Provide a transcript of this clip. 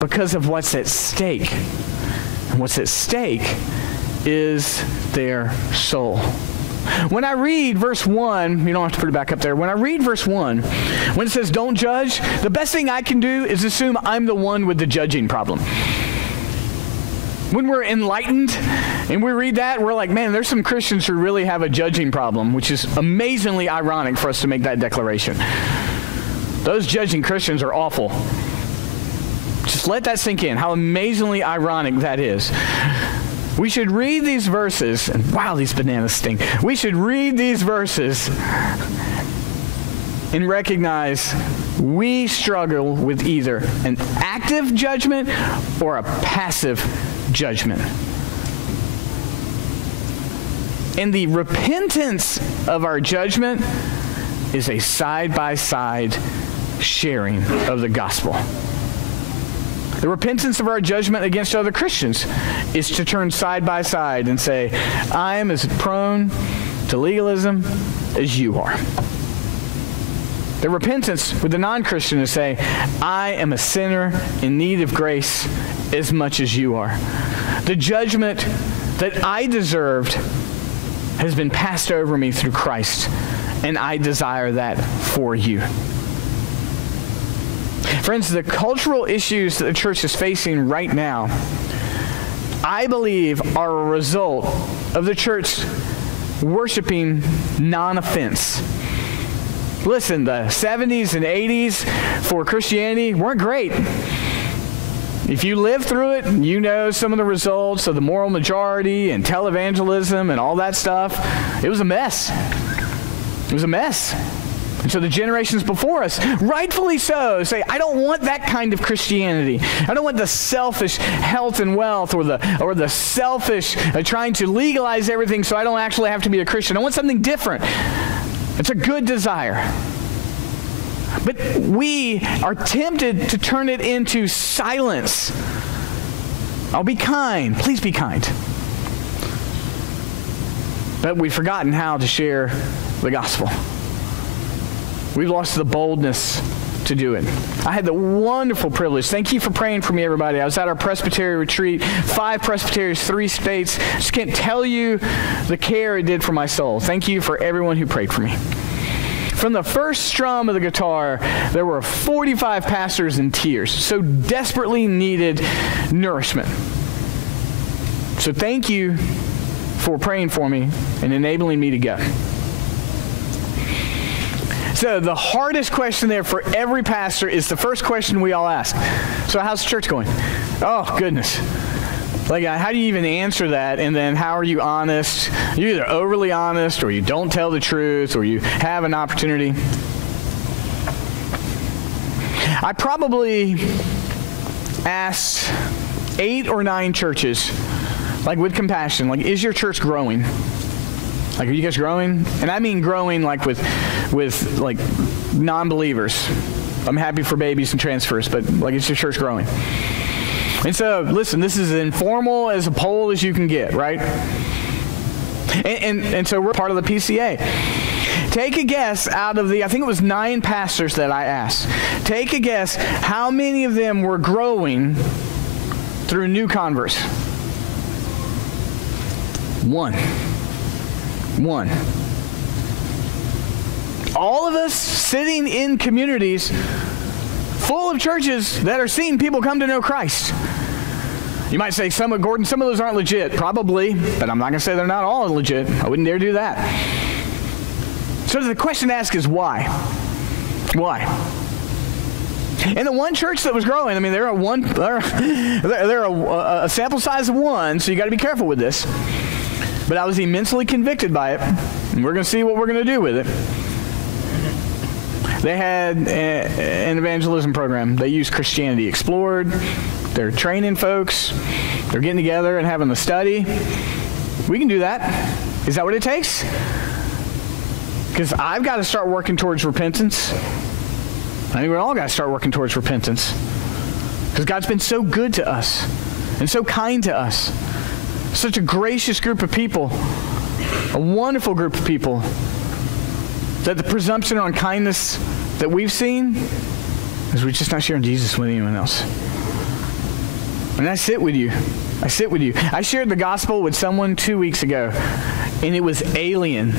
because of what's at stake. And what's at stake is their soul. When I read verse 1, you don't have to put it back up there. When I read verse 1, when it says don't judge, the best thing I can do is assume I'm the one with the judging problem. When we're enlightened and we read that, we're like, man, there's some Christians who really have a judging problem, which is amazingly ironic for us to make that declaration. Those judging Christians are awful. Just let that sink in, how amazingly ironic that is. We should read these verses, and wow, these bananas stink. We should read these verses and recognize we struggle with either an active judgment or a passive judgment. And the repentance of our judgment is a side-by-side sharing of the gospel. The repentance of our judgment against other Christians is to turn side by side and say, I am as prone to legalism as you are. The repentance with the non-Christian is say, I am a sinner in need of grace as much as you are. The judgment that I deserved has been passed over me through Christ, and I desire that for you. Friends, the cultural issues that the church is facing right now, I believe, are a result of the church worshiping non-offense. Listen, the 70s and 80s for Christianity weren't great. If you lived through it, you know some of the results of the moral majority and televangelism and all that stuff. It was a mess. It was a mess. And so the generations before us, rightfully so, say, I don't want that kind of Christianity. I don't want the selfish health and wealth or the selfish trying to legalize everything so I don't actually have to be a Christian. I want something different. It's a good desire. But we are tempted to turn it into silence. I'll be kind. Please be kind. But we've forgotten how to share the gospel. We've lost the boldness to do it. I had the wonderful privilege. Thank you for praying for me, everybody. I was at our Presbytery retreat, 5 presbyteries, 3 states. Just can't tell you the care it did for my soul. Thank you for everyone who prayed for me. From the first strum of the guitar, there were 45 pastors in tears, so desperately needed nourishment. So thank you for praying for me and enabling me to go. So the hardest question there for every pastor is the first question we all ask. So how's the church going? Oh, goodness. Like, how do you even answer that? And then how are you honest? You're either overly honest or you don't tell the truth or you have an opportunity. I probably asked 8 or 9 churches, like with compassion, like, is your church growing? Like, are you guys growing? And I mean growing like with like non-believers. I'm happy for babies and transfers, but like, is your church growing? And so, listen, this is as informal as a poll as you can get, right? And so we're part of the PCA. Take a guess out of the, I think it was 9 pastors that I asked. Take a guess how many of them were growing through new converts. 1. All of us sitting in communities full of churches that are seeing people come to know Christ. You might say, Gordon, some of those aren't legit. Probably, but I'm not going to say they're not all legit. I wouldn't dare do that. So the question to ask is why? Why? And the one church that was growing, I mean, they're a sample size of 1, so you got to be careful with this. But I was immensely convicted by it, and we're going to see what we're going to do with it. They had an evangelism program. They used Christianity Explored. They're training folks. They're getting together and having a study. We can do that. Is that what it takes? Because I've got to start working towards repentance. I think we all got to start working towards repentance. Because God's been so good to us and so kind to us. Such a gracious group of people, a wonderful group of people, that the presumption on kindness that we've seen is we're just not sharing Jesus with anyone else. And I sit with you. I sit with you. I shared the gospel with someone 2 weeks ago, and it was alien.